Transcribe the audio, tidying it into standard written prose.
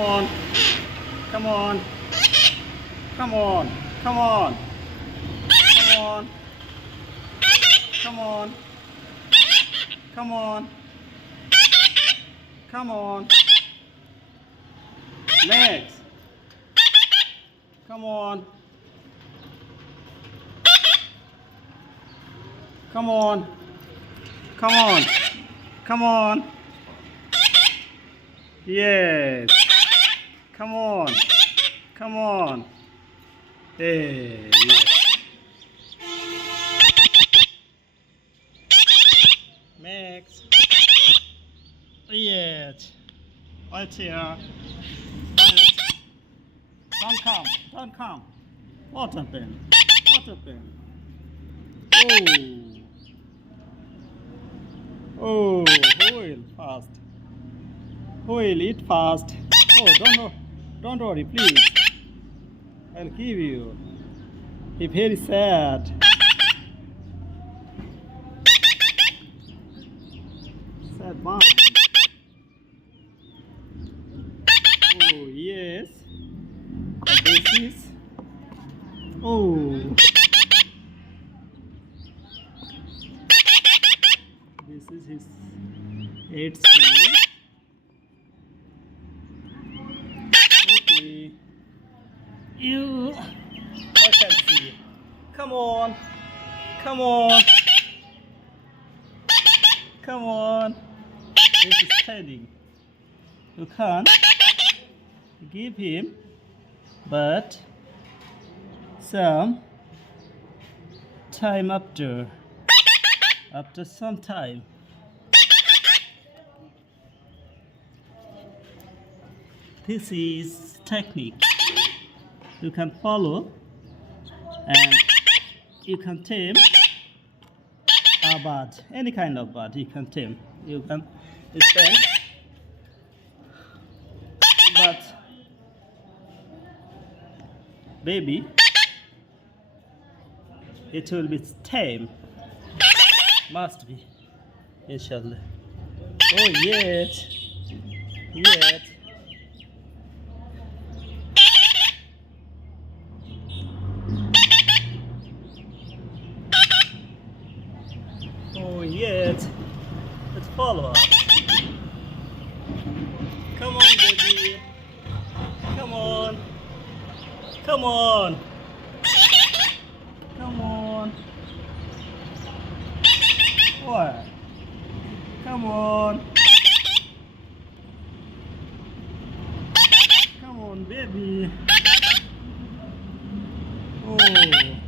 on, come on, come on, come on, come on, come on, come on, come on, legs, come on, come on, come on, come on, yes. Come on, come on. Hey, yes. Max. Yes. Right here. Don't come, don't come. What happened? What happened? Oh, who will fast? Who will eat fast? Oh, don't worry, please. I'll give you. He's very sad. Sad mind. Oh, yes. And this is. Oh. This is his 8th seat. Okay. I can see. Come on. Come on. Come on. This is standing. You can't give him, but some time after some time. This is technique you can follow, and you can tame a bird, any kind of bird you can tame. You can defend, but baby, it will be tame. Must be, inshallah. Oh yes, yes. Oh yes, let's follow up. Come on, baby. Come on. Come on. Come on. What? Come on. Come on, baby. Oh.